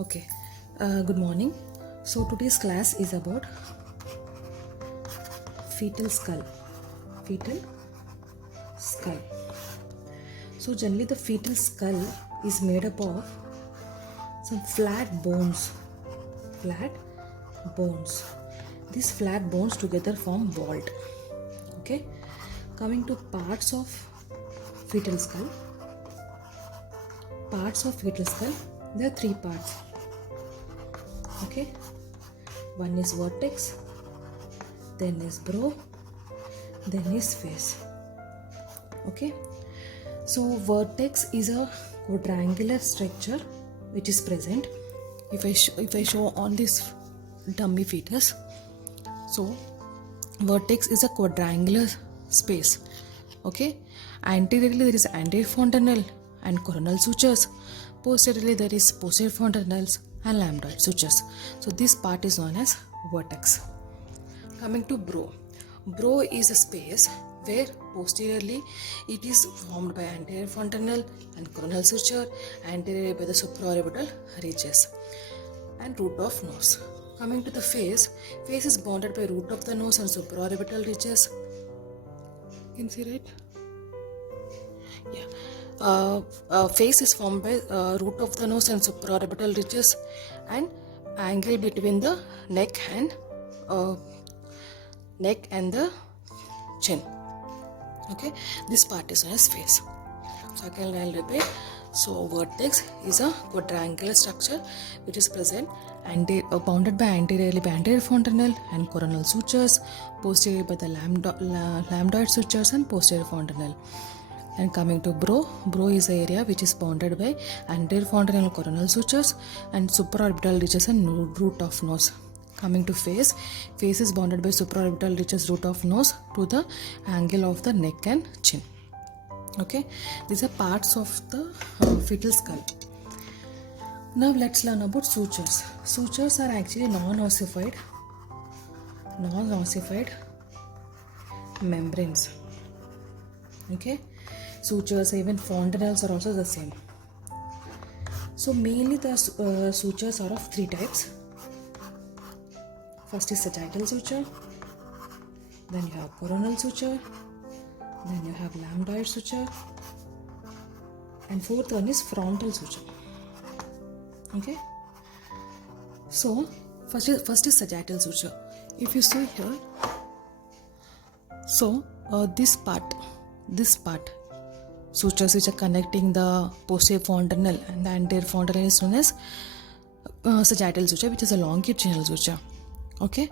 Okay, good morning. So today's class is about fetal skull. Fetal skull. So generally the fetal skull is made up of some flat bones. Flat bones. These flat bones together form vault. Okay. Coming to parts of fetal skull. Parts of fetal skull. There are three parts. Okay. One is vertex, then is brow, then is face. Okay. So vertex is a quadrangular structure which is present. If I show on this dummy fetus, so vertex is a quadrangular space. Okay. Anteriorly there is anterior fontanelle and coronal sutures. Posteriorly there is posterior fontanelles and lambdoid sutures. So this part is known as vertex. Coming to brow. Brow is a space where posteriorly it is formed by anterior fontanelle and coronal suture, anteriorly by the supraorbital ridges and root of nose. Coming to the face is bounded by root of the nose and supraorbital ridges. You can see, right? Yeah. Face is formed by root of the nose and supraorbital ridges and angle between the neck and the chin. Okay, this part is known as face. So again I'll repeat. So vertex is a quadrangular structure which is present and bounded by anteriorly by anterior fontanelle and coronal sutures, posteriorly by the lambdoid sutures and posterior fontanelle. And coming to brow is the area which is bounded by anterior fontanelle coronal sutures and supraorbital ridges and root of nose. Coming to face is bounded by supraorbital ridges, root of nose to the angle of the neck and chin. Okay, these are parts of the fetal skull. Now let's learn about sutures. Sutures are actually non-ossified membranes. Okay, sutures, even fontanelles are also the same. So mainly the sutures are of three types. First is sagittal suture, then you have coronal suture, then you have lambdoid suture, and fourth one is frontal suture. Okay, so first is sagittal suture. If you see here, so this part sutures which are connecting the posterior fontanelle and the anterior fontanelle is known as sagittal suture, which is a longitudinal suture. Okay,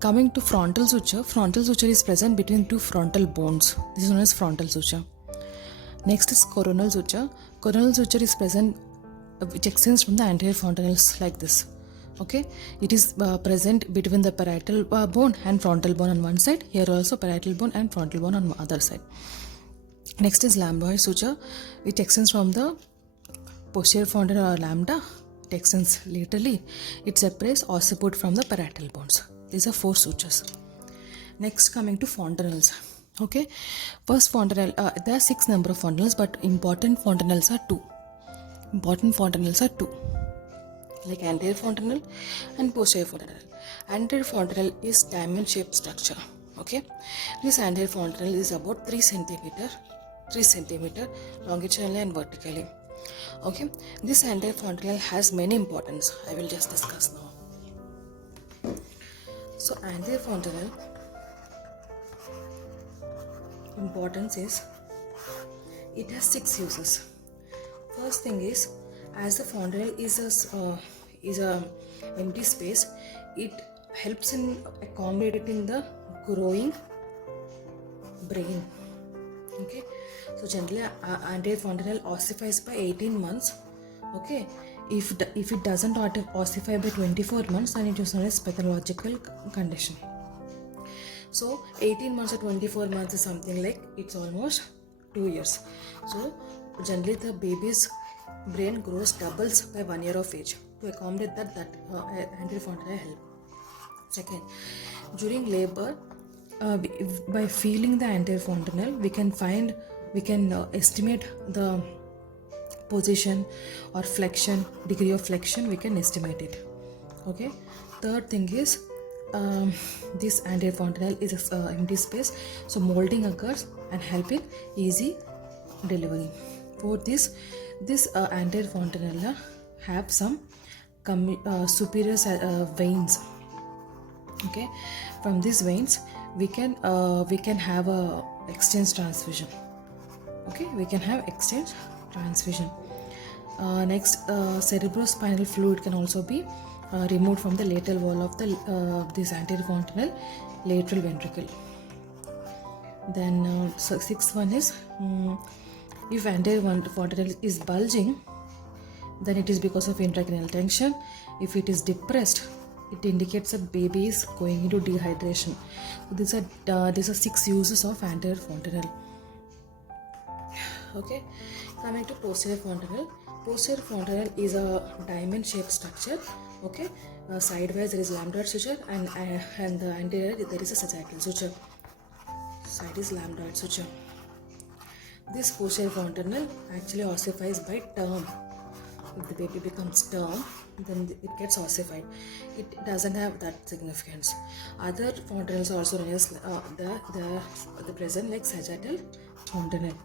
coming to frontal suture is present between two frontal bones. This is known as frontal suture. Next is coronal suture. Coronal suture is present which extends from the anterior fontanelles like this. Okay, it is present between the parietal bone and frontal bone on one side. Here also parietal bone and frontal bone on the other side. Next is lambdoid suture, which extends from the posterior fontanelle or lambda. It extends laterally. It separates occiput from the parietal bones. These are four sutures. Next, coming to fontanelles. Okay, first fontanelle. There are 6 number of fontanelles, but important fontanelles are two. Like anterior fontanelle and posterior fontanelle. Anterior fontanelle is diamond-shaped structure. Okay, this anterior fontanelle is about 3 centimeter longitudinally and vertically. Okay, this anterior fontanelle has many importance. I will just discuss now. So anterior fontanelle importance is it has 6 uses. First thing is, as the fontanelle is a empty space, it helps in accommodating the growing brain. Okay, so generally anterior fontanelle ossifies by 18 months. Okay, if it doesn't ossify by 24 months, then it is known as pathological condition. So 18 months or 24 months is something like it's almost 2 years. So generally the baby's brain doubles by 1 year of age. To accommodate that anterior fontanelle help. Second, during labor, by feeling the anterior fontanelle, we can estimate the position or flexion, degree of flexion, we can estimate it. Okay. Third thing is this anterior fontanelle is empty space, so molding occurs and help in easy delivery. For this anterior fontanella have some superior veins. Okay, from these veins we can have a exchange transfusion. Okay, we can have exchange transfusion. Next, cerebrospinal fluid can also be removed from the lateral wall of the this anterior fontanelle lateral ventricle. Then sixth one is if anterior fontanelle is bulging, then it is because of intracranial tension. If it is depressed, it indicates that baby is going into dehydration. So these are 6 uses of anterior fontanelle. Okay, coming to posterior fontanelle. Posterior fontanelle is a diamond-shaped structure. Okay, sideways there is lambdoid suture, and the anterior there is a sagittal suture. Side is lambdoid suture. This posterior fontanelle actually ossifies by term. If the baby becomes term, then it gets ossified. It doesn't have that significance. Other fontanelles are also known as the present like sagittal fontanelle.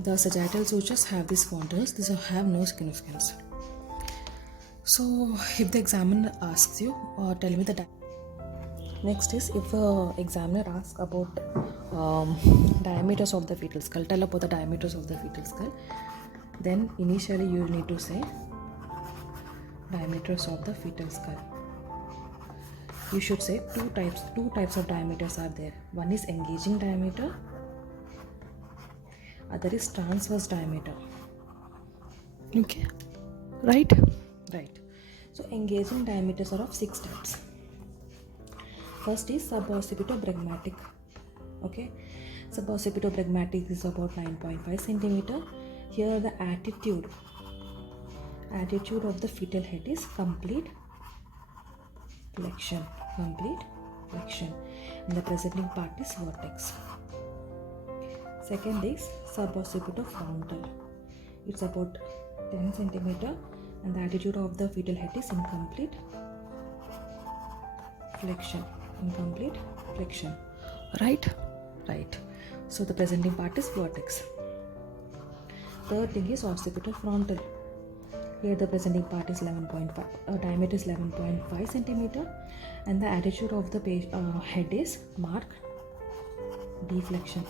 The sagittal sutures have these fontanelles. These have no significance. So, if the examiner asks you, tell me the next is if the examiner asks about diameters of the fetal skull, tell about the diameters of the fetal skull. Then initially you need to say diameters of the fetal skull. You should say two types of diameters are there. One is engaging diameter, other is transverse diameter. Okay, right. So engaging diameters are of 6 types. First is suboccipitobregmatic. Okay, suboccipitobregmatic is about 9.5 centimeter. Here the attitude of the fetal head is complete flexion, and the presenting part is vertex. Second is suboccipitofrontal. It's about 10 centimeter, and the attitude of the fetal head is incomplete flexion. Right. So the presenting part is vertex. Third thing is occipitofrontal. Here the presenting part is 11.5, diameter is 11.5 centimeter, and the attitude of the head is marked deflection,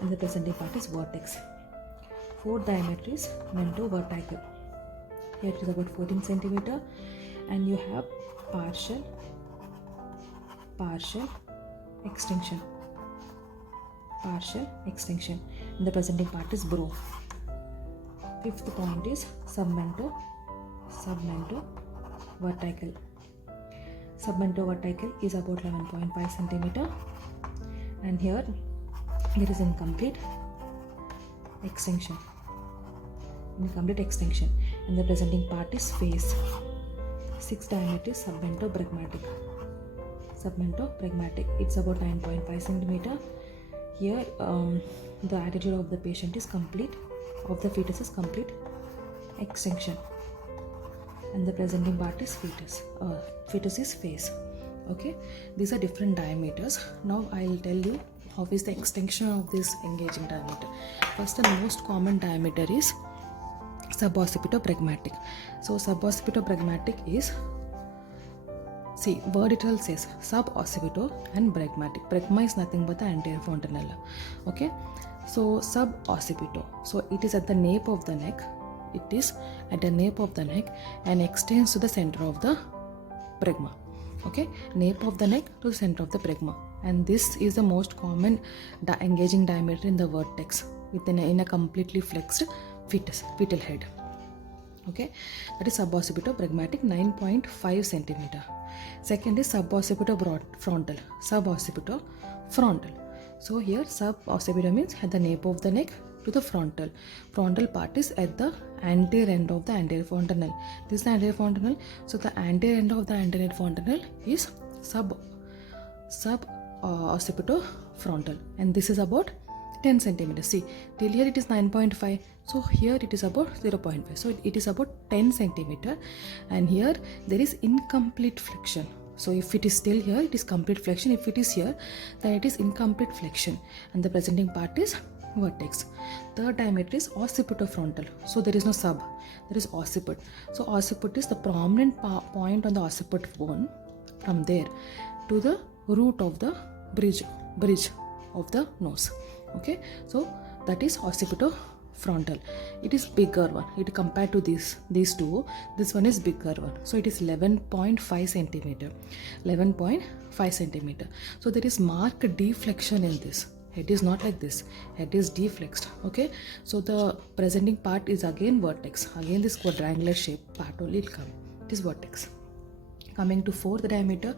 and the presenting part is vertex. Fourth diameter is mentovertical. Here it is about 14 centimeter, and you have partial extinction, and the presenting part is brow. Fifth point is submentovertical. Submentovertical is about 11.5 centimeter, and here there is incomplete extinction, and the presenting part is face. Sixth diameter is submentobregmatic. It's about 9.5 centimeter. Here the attitude of the patient is complete, of the fetus is complete extinction, and the presenting part is fetus is face. Okay, these are different diameters. Now I'll tell you how is the extension of this engaging diameter. First, the most common diameter is suboccipitobregmatic. So suboccipitobregmatic is, see, word itself says suboccipito and bregmatic. Bregma is nothing but the anterior fontanella. Okay, so suboccipito, so it is at the nape of the neck. And extends to the center of the bregma. Okay, nape of the neck to the center of the bregma, and this is the most common engaging diameter in the vertex in a completely flexed fetal head. Okay, that is suboccipitobregmatic, 9.5 centimeter. Second is suboccipitofrontal. So here suboccipito means at the nape of the neck to the frontal. Frontal part is at the anterior end of the anterior fontanelle. This is the anterior fontanelle. So the anterior end of the anterior fontanelle is suboccipitofrontal, and this is about 10 centimeters. See, till here it is 9.5. So here it is about 0.5. So it is about 10 centimeter. And here there is incomplete flexion. So if it is still here, it is complete flexion. If it is here, then it is incomplete flexion. And the presenting part is vertex. Third diameter is occipitofrontal. So there is no sub, there is occiput. So occiput is the prominent point on the occiput bone, from there to the root of the bridge of the nose. Okay, so that is occipitofrontal. It is bigger one. It compared to these two, this one is bigger one. So it is 11.5 centimeter. 11.5 centimeter. So there is marked deflection in this. Head is not like this. Head is deflexed. Okay, so the presenting part is again vertex. Again this quadrangular shape part only will come. It is vertex. Coming to fourth diameter,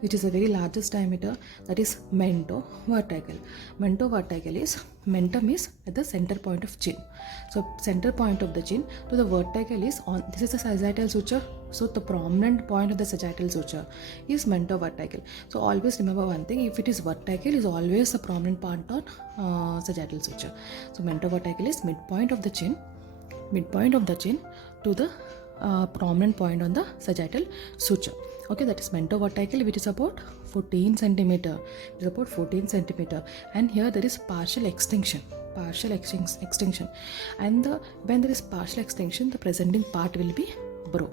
which is a very largest diameter, that is mentovertical. Mentovertical is, mentum is at the center point of chin. So center point of the chin to the vertical is on, this is the sagittal suture. So the prominent point of the sagittal suture is mentovertical. So always remember one thing, if it is vertical, is always the prominent part on sagittal suture. So mentovertical is midpoint of the chin to the prominent point on the sagittal suture. Okay, that is mentovertical, which is about 14 centimeter. It is about 14 centimeter. And here there is partial extension. And when there is partial extension, the presenting part will be brow.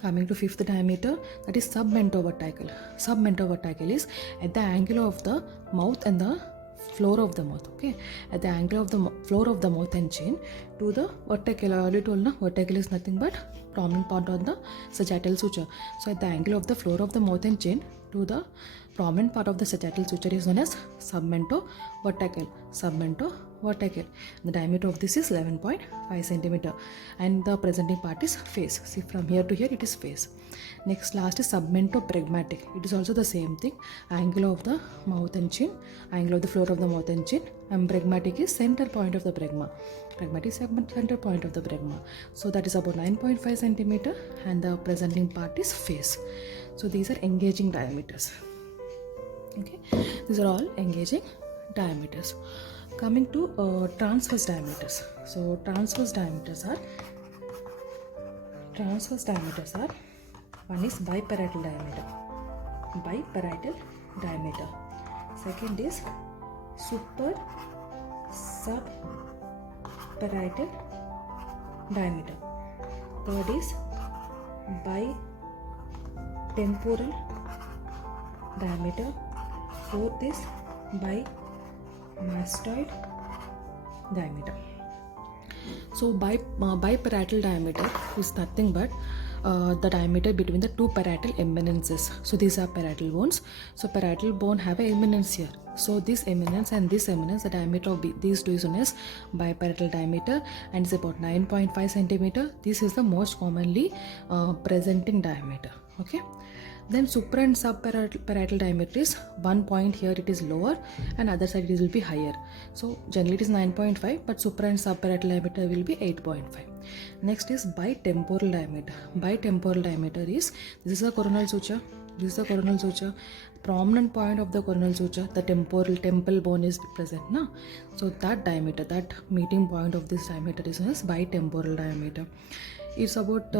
Coming to fifth diameter, that is submentovertical. Submentovertical is at the angle of the mouth and the floor of the mouth. Okay, at the angle of the floor of the mouth and chin to the vertical. I already told, vertical is nothing but prominent part on the sagittal suture. So at the angle of the floor of the mouth and chin to the prominent part of the sagittal suture is known as submentovertical. The diameter of this is 11.5 centimeter, and the presenting part is face. See, from here to here it is face. Next, last is submentopragmatic. It is also the same thing. Angle of the mouth and chin, angle of the floor of the mouth and chin, and pragmatic is center point of the pragma. Pragmatic is center point of the pragma. So that is about 9.5 centimeter, and the presenting part is face. So these are engaging diameters. Okay, these are all engaging diameters. Coming to transverse diameters. So transverse diameters are one is biparietal diameter. Second is super subparietal diameter. Third is bitemporal diameter. Fourth is bimastoid diameter. So biparietal diameter is nothing but the diameter between the two parietal eminences. So these are parietal bones. So parietal bone have an eminence here. So this eminence and this eminence, the diameter of these two is known as biparietal diameter, and it's about 9.5 centimeter. This is the most commonly presenting diameter. Okay. Then supra and subparietal diameter is one point here it is lower and other side it will be higher. So generally it is 9.5, but supra and subparietal diameter will be 8.5. Next is bitemporal diameter. Bitemporal diameter is, this is the coronal suture. Prominent point of the coronal suture, the temple bone is present now. So that diameter, that meeting point of this diameter is known as bitemporal diameter. It's about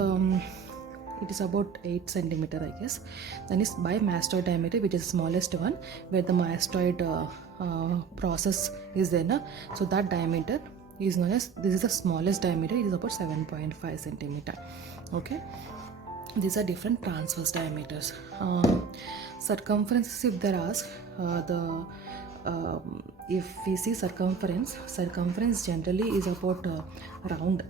8 centimeter, I guess. Then is bimastoid diameter, which is the smallest one, where the mastoid process is there. So that diameter is known as, this is the smallest diameter, it is about 7.5 centimeter. Okay, these are different transverse diameters. Circumference, if they're asked, if we see circumference generally is about round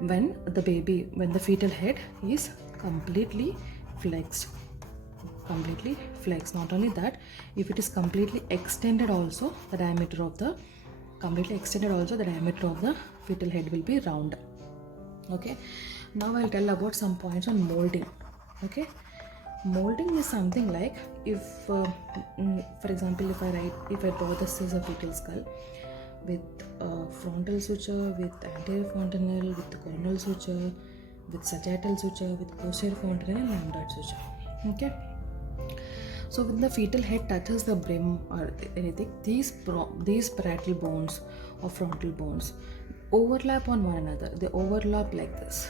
when the fetal head is completely flexed. Not only that, if it is completely extended also, the diameter of the fetal head will be round. Okay, now I'll tell about some points on molding. Okay, molding is something like, if for example, if I draw this as a fetal skull with frontal suture, with anterior fontanelle, with coronal suture, with sagittal suture, with posterior fontanelle and lambdoid suture. Okay, So when the fetal head touches the brim or anything, these parietal bones or frontal bones overlap on one another. They overlap like this.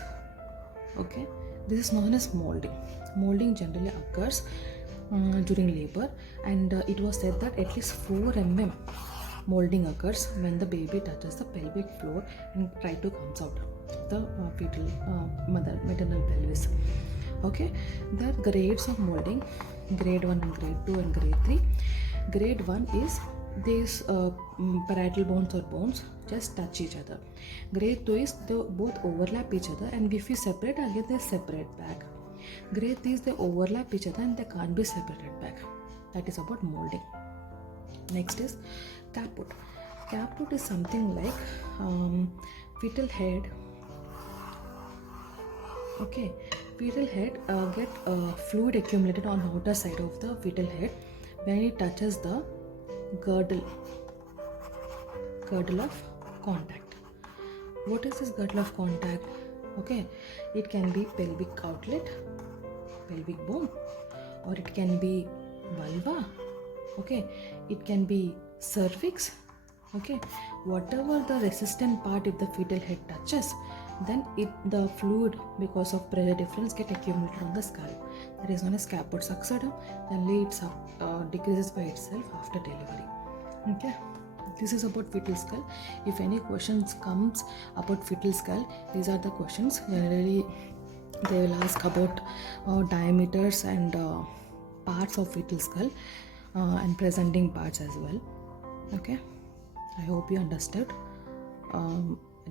Okay, this is known as molding. Molding generally occurs during labor, and it was said that at least 4 molding occurs when the baby touches the pelvic floor and try to comes out the fetal maternal pelvis. Okay, the grades of molding: grade 1 and grade 2 and grade 3. Grade 1 is these parietal bones or bones just touch each other. Grade 2 is they both overlap each other, and if you separate again they separate back. Grade 3 is they overlap each other and they can't be separated back. That is about molding. Next is caput. Caput is something like fetal head. Okay, fetal head get fluid accumulated on outer side of the fetal head when it touches the girdle of contact. What is this girdle of contact? Okay, it can be pelvic outlet, pelvic bone, or it can be vulva. Okay, it can be cervix. Okay, whatever the resistant part, if the fetal head touches, then the fluid, because of pressure difference, get accumulated on the skull. That is known as caput succedatum. Then it decreases by itself after delivery. Okay, this is about fetal skull. If any questions comes about fetal skull, these are the questions. Generally they will ask about diameters and parts of fetal skull and presenting parts as well. Okay, I hope you understood.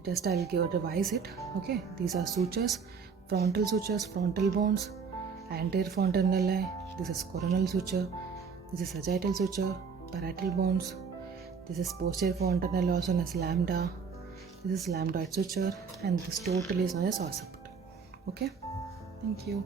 Just I'll revise it. Okay, these are sutures: frontal sutures, frontal bones, anterior fontanelli. This is coronal suture. This is sagittal suture, parietal bones. This is posterior fontanelle, also known as lambda. This is lambdoid suture, and this total is known as occiput. Okay, thank you.